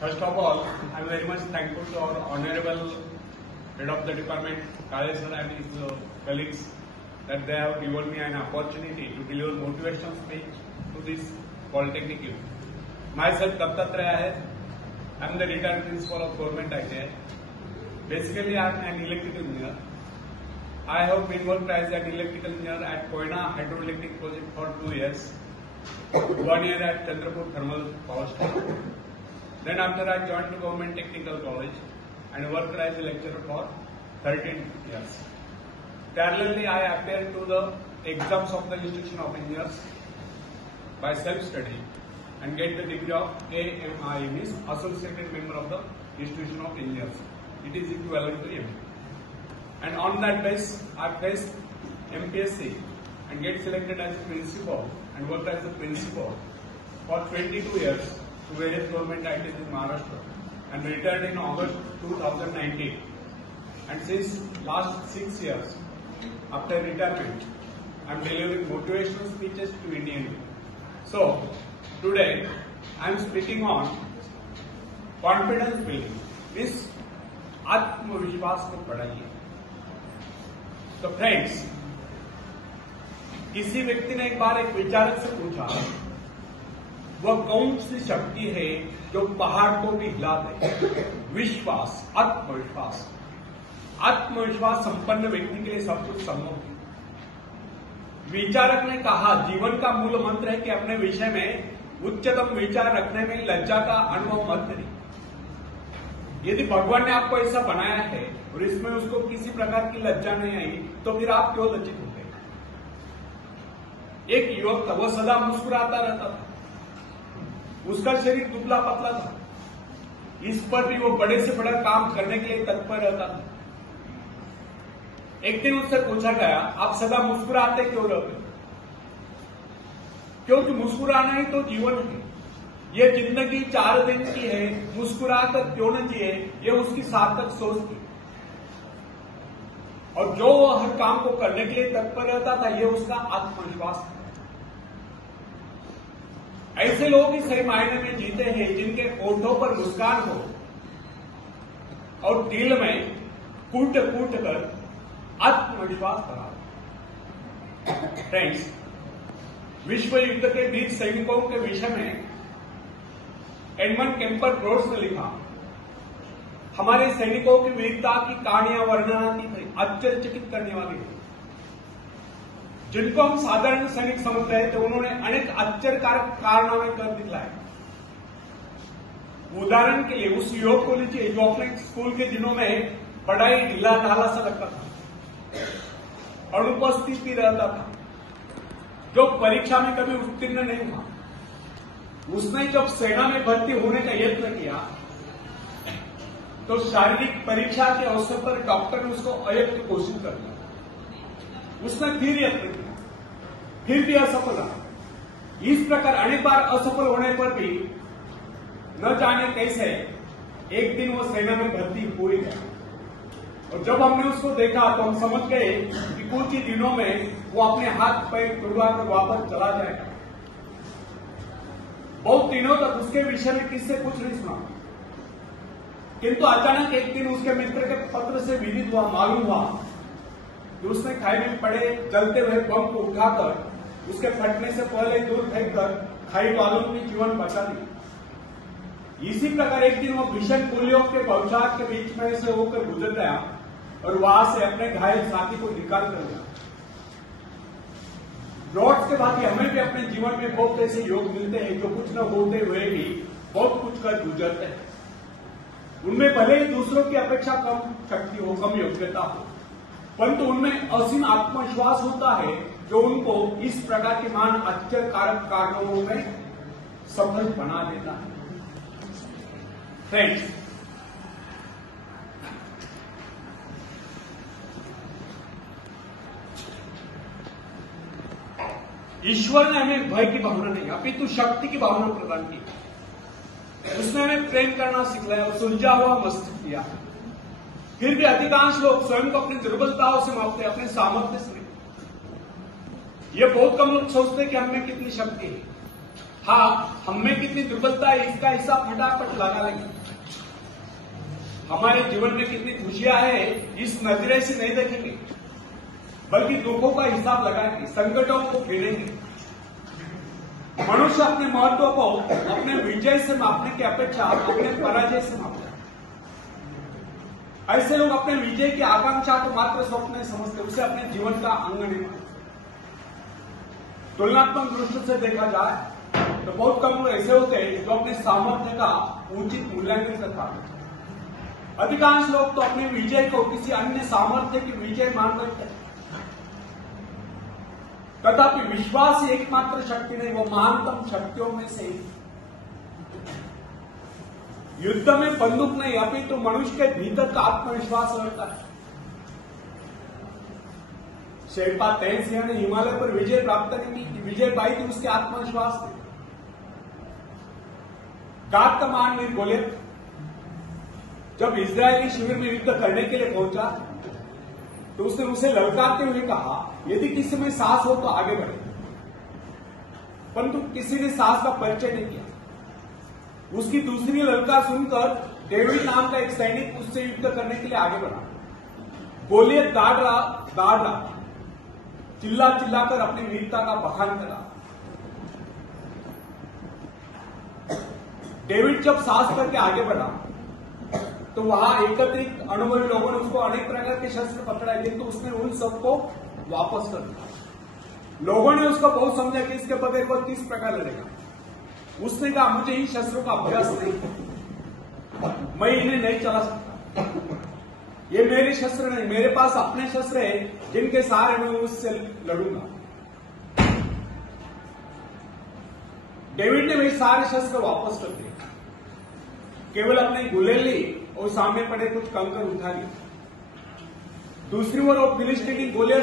First of all, I am very much thankful to our Honorable Head of the Department, Kale sir and his colleagues, that they have given me an opportunity to deliver motivation speech to this Polytechnic youth. Myself, Dattatreya Ahir. I am the retired principal of Government ITI. Basically, I am an electrical engineer. I have been worked as an electrical engineer at Koyna Hydroelectric Project for 2 years, 1 year at Chandrapur Thermal Power Station. Then after I joined the Government Technical College and worked as a lecturer for 13 years. Parallelly, I appeared to the exams of the Institution of Engineers by self-study and get the degree of AMI, means Associated Member of the Institution of Engineers. It is equivalent to MA. And on that basis, I faced MPSC and get selected as a principal and worked as a principal for 22 years to various government ITIs in Maharashtra and retired in August 2019. And since last 6 years, after retirement, I am delivering motivational speeches to Indian youth. So, today, I am speaking on confidence building, means आत्मविश्वास को बढ़ाइए. तो friends, किसी व्यक्ति ने एक बार एक विचारक से पूछा, वह कौन सी शक्ति है जो पहाड़ को भी हिला दे? विश्वास, आत्मविश्वास. आत्मविश्वास संपन्न व्यक्ति के लिए सब कुछ संभव है. विचारक ने कहा, जीवन का मूल मंत्र है कि अपने विषय में उच्चतम विचार रखने में लज्जा का अनुभव मत करिए. यदि भगवान ने आपको ऐसा बनाया है और इसमें उसको किसी प्रकार की लज्जा नहीं आई, तो फिर आप क्यों लज्जित होते? एक युवक था, वह सदा मुस्कुराता रहता था. उसका शरीर दुबला पतला था. इस पर भी वो बड़े से बड़ा काम करने के लिए तत्पर रहता था. एक दिन उससे पूछा गया, आप सदा मुस्कुराते क्यों रहते? क्योंकि मुस्कुराना ही तो जीवन है. ये जिंदगी 4 दिन की है, मुस्कुराकर क्यों न जिए, ये उसकी सार्थक सोच थी. और जो वो हर काम को करने के लिए तत्पर रहता था, ये उसका आत्मविश्वास था. ऐसे लोग ही सही मायने में जीते हैं जिनके ओठों पर मुस्कान हो और दिल में कूट कूट कर आत्मविश्वास भरा. फ्रेंड्स, विश्व युद्ध के वीर सैनिकों के विषय में एडमंड केम्पर ब्रोड्स ने लिखा, हमारे सैनिकों की वीरता की कहानियां वर्णनातीत है, आश्चर्यचकित करने वाली है. जिनको हम साधारण सैनिक समझ रहे थे, उन्होंने अनेक आश्चर्यकारक कारनामे कर दिखलाए. उदाहरण के लिए उस युवक को लीजिए जो अपने स्कूल के दिनों में बड़ा ही ढीला ढाला सा लगता था, अनुपस्थित ही रहता था, जो परीक्षा में कभी उत्तीर्ण नहीं हुआ. उसने जब सेना में भर्ती होने का यत्न किया, तो शारीरिक परीक्षा के अवसर पर डॉक्टर ने उसको अयोग्य घोषित कर दिया. उसने फिर यत्न किया, फिर भी असफल रहा. इस प्रकार अनेक बार असफल होने पर भी न जाने कैसे एक दिन वो सेना में भर्ती हो ही गया. और जब हमने उसको देखा तो हम समझ गए कि कुछ ही दिनों में वो अपने हाथ पैर टुकड़ाकर वापस चला जाएगा. बहुत दिनों तक उसके विषय में किससे कुछ नहीं सुना, किंतु अचानक एक दिन उसके मित्र के पत्र से विदित हुआ, मालूम हुआ कि उसने खाई में पड़े जलते हुए बम को उठाकर उसके फटने से पहले दूर फेंककर खाई वालों की जीवन बचा दी. इसी प्रकार एक दिन वो भीषण गोलियों के बौछार के बीच में से होकर गुजर गया और वहां से अपने घायल साथी को निकाल कर गया. ब्रोड्स के बाद हमें भी अपने जीवन में बहुत ऐसे योग मिलते हैं जो कुछ न होते हुए भी बहुत कुछ कर गुजरते हैं. उनमें भले ही दूसरों की अपेक्षा कम शक्ति हो, कम योग्यता हो, परंतु उनमें असीम आत्मविश्वास होता है जो उनको इस प्रकार के महान आश्चर्यकारक कारनामों में सफल बना देता है. फ्रेंड्स, ईश्वर ने हमें भय की भावना नहीं, अपितु शक्ति की भावना प्रदान की. उसने हमें प्रेम करना सिखलाया और सुलझा हुआ मस्तिष्क दिया. फिर भी अधिकांश लोग स्वयं को अपनी दुर्बलताओं से मापते, अपने सामर्थ्य से. ये बहुत कम लोग सोचते कि हमें कितनी शक्ति है। हाँ, हमें कितनी दुर्बलता है इसका हिसाब फटाफट लगा लेंगे। हमारे जीवन में कितनी खुशियां है इस नजरे से नहीं देखेंगे, बल्कि दुखों का हिसाब लगाएंगे, संकटों को गिनेंगे। मनुष्य अपने महत्व को अपने विजय से मापने की अपेक्षा अपने पराजय से मापता है। ऐसे लोग अपने विजय की आकांक्षा को मात्र स्वप्न समझते, उसे अपने जीवन का अंग नहीं मानते। तुलनात्मक दृष्टि से देखा जाए तो बहुत कम लोग ऐसे होते हैं जो अपने सामर्थ्य का उचित मूल्यांकन कर पाते। अधिकांश लोग तो अपने विजय को किसी अन्य सामर्थ्य की विजय मान बैठते हैं। तथापि विश्वास ही एकमात्र शक्ति नहीं, वो महानतम शक्तियों में से एक। युद्ध में बंदूक नहीं, अपितु तो मनुष्य के भीतर का आत्मविश्वास रहता है। शेरपा तैनसिंह ने हिमालय पर विजय प्राप्त नहीं की, विजय पाई थी उसके आत्मविश्वास से। गाद का महावीर गोलियत जब इजरायली शिविर में युद्ध करने के लिए पहुंचा तो उसने उसे ललकारते हुए कहा, यदि किसी में साहस हो तो आगे बढ़े। परंतु किसी ने साहस का परिचय नहीं किया। उसकी दूसरी ललकार सुनकर डेविड नाम का एक सैनिक उससे युद्ध करने के लिए आगे बढ़ा। गोलियत दाड़ रहा, चिल्ला चिल्लाकर अपनी वीरता का बखान करा। डेविड जब साहस करके आगे बढ़ा तो वहां एकत्रित अनुभवी लोगों ने उसको अनेक प्रकार के शस्त्र पकड़ाए, किंतु उसने उन सबको वापस कर दिया। लोगों ने उसको बहुत समझा कि इसके बगैर वो किस प्रकार लड़ेगा। उसने कहा, मुझे इन शस्त्रों का अभ्यास नहीं, मैं इन्हें नहीं चला सकता। ये मेरे शस्त्र नहीं, मेरे पास अपने शस्त्र है जिनके सहारे मैं उससे लड़ूंगा। डेविड ने वे सारे शस्त्र वापस कर दिए, केवल अपने गुलेल ली और सामने पड़े कुछ कंकर उठा लिए। दूसरी ओर वो फिलिस्तीनी गोलियत